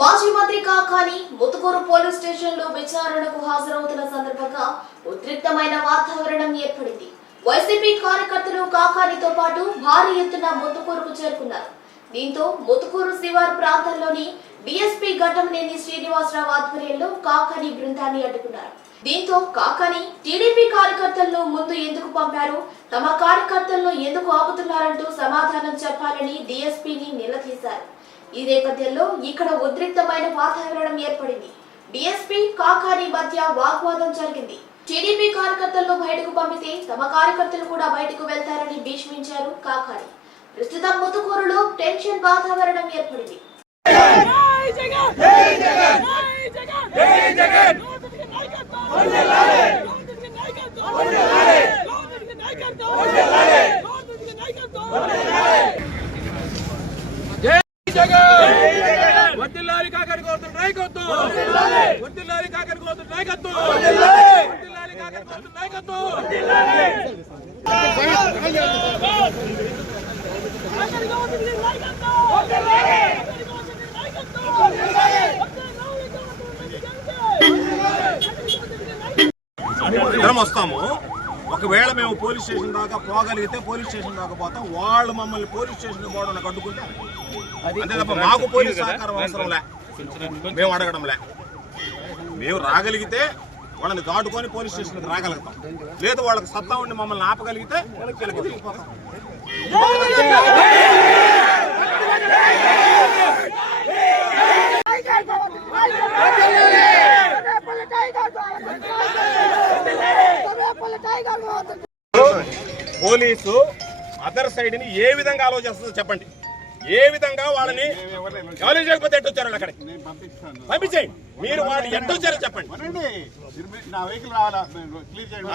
మాజీ మంత్రి కాకాని ముతుకూరు పోలీస్ స్టేషన్లో విచారణకు హాజరవుతున్న సందర్భంగా ఉద్రిక్తమైన వాతావరణం ఏర్పడింది. వైసీపీ కార్యకర్తలు కాకానితో పాటు భారీ ఎత్తున ముతుకూరుకు చేరుకున్నారు. దీంతో ముతుకూరు శివారు ప్రాంతంలోని డిఎస్పీ ఘటంనేని శ్రీనివాసరావు ఆధ్వర్యంలో కాకాని బృందాన్ని అడ్డుకున్నారు. దీంతో కాకాని టీడీపీ కార్యకర్తలను ముందు ఎందుకు పంపారు తమ కార్యకర్తలను ఎందుకు ఆపుతున్నారంటూ సమాధానం చెప్పాలని డిఎస్పీని నిలదీశారు. ఈ నేపథ్యంలో ఇక్కడ ఉద్రిక్తమైన వాతావరణం ఏర్పడింది. డిఎస్పీ కాకాని మధ్య వాగ్వాదం జరిగింది. టీడీపీ కార్యకర్తలను బయటకు పంపితే తమ కార్యకర్తలు కూడా బయటకు వెళ్తారని భీష్మించారు కాకాని. ప్రస్తుతం ముతుకూరులో టెన్షన్ వాతావరణం ఏర్పడింది. జగన్ వడ్డిల్లారి కాకరి కోత నాయకత్వం వడ్డిల్లారి కాకరి కోత నాయకత్వం. వడ్డిల్లారి కాకరి కోత నాయకత్వం. ఇద్దరం వస్తాము. ఒకవేళ మేము పోలీస్ స్టేషన్ దాకా పోగలిగితే పోలీస్ స్టేషన్ దాకా పోతాం. వాళ్ళు మమ్మల్ని పోలీస్ స్టేషన్ పోవడం అడ్డుకుంటే అంతే తప్ప మాకు పోలీస్ సహకారం అవసరం లే. మేము అడగడం లే. మేము రాగలిగితే వాళ్ళని దాటుకొని పోలీస్ స్టేషన్కి రాగలుగుతాం. లేదు వాళ్ళకి సత్తా ఉండి మమ్మల్ని ఆపగలిగితే వెనక్కి తిరిగిపోతాం. పోలీసు అదర్ సైడ్ని ఏ విధంగా ఆలోచిస్తుందో చెప్పండి. ఏ విధంగా వాళ్ళని ఎవరు చేయకపోతే ఎట్టొచ్చారు వాళ్ళు అక్కడికి పంపించేయండి. మీరు వాళ్ళు ఎట్టొచ్చారో చెప్పండి. అనండి. మీరు- నా వెహికల్ రావాలా? క్లియర్ చేయండి.